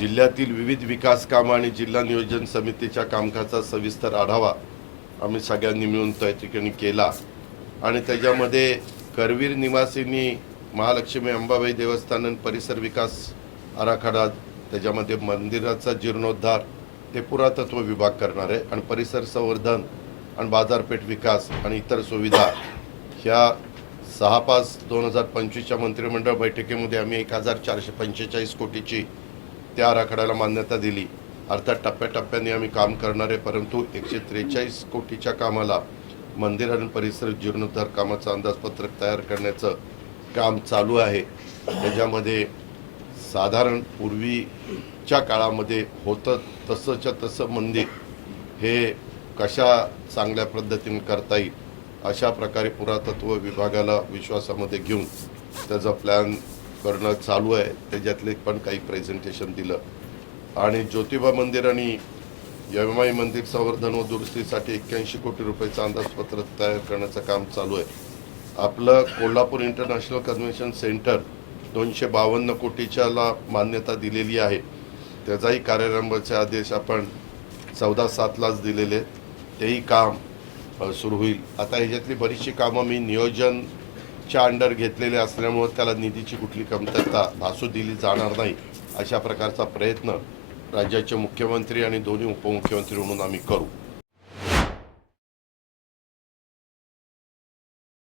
जिल्ह्यातील विविध विकास कामं आणि जिल्हा नियोजन समितीच्या कामकाजाचा सविस्तर आढावा आम्ही सगळ्यांनी मिळून त्या ठिकाणी केला आणि त्याच्यामध्ये करवीर निवासींनी महालक्ष्मी अंबाबाई देवस्थान आणि परिसर विकास आराखडा, त्याच्यामध्ये मंदिराचा जीर्णोद्धार, ते पुरातत्व विभाग करणार आहे आणि परिसर संवर्धन आणि बाजारपेठ विकास आणि इतर सुविधा ह्या 6/5/2025च्या मंत्रिमंडळ बैठकीमध्ये आम्ही 1445 कोटीची त्या आराखड्याला मान्यता दिली। अर्थात टप्प्याटप्प्याने आम्ही काम करणार आहे, परंतु 143 कोटीच्या कामाला मंदिर आणि परिसर जीर्णोद्धार कामाचं अंदाजपत्रक तयार करण्याचं काम चालू आहे। त्याच्यामध्ये साधारण पूर्वीच्या काळामध्ये होतं तसंच्या तसं मंदिर हे कशा चांगल्या पद्धतीने करता येईल अशा प्रकारे पुरातत्व विभागाला विश्वासामध्ये घेऊन त्याचा प्लॅन करणं चालू आहे। त्याच्यातले पण काही प्रेझेंटेशन दिलं आणि ज्योतिबा मंदिर आणि यमाई मंदिर संवर्धन व दुरुस्तीसाठी 81 कोटी रुपयाचं अंदाजपत्रक तयार करण्याचं काम चालू आहे। आपलं कोल्हापूर इंटरनॅशनल कन्व्हेन्शन सेंटर 252 कोटीच्याला मान्यता दिलेली आहे। त्याचाही कार्यारंभाचे आदेश आपण 14/7लाच दिलेले, तेही काम सुरू होईल। आता ह्याच्यातली बरीचशी कामं मी नियोजनच्या अंडर घेतलेले असल्यामुळे त्याला निधीची कुठली कमतरता भासू दिली जाणार नाही अशा प्रकारचा प्रयत्न राज्याचे मुख्यमंत्री आणि दोन्ही उपमुख्यमंत्री म्हणून आम्ही करू।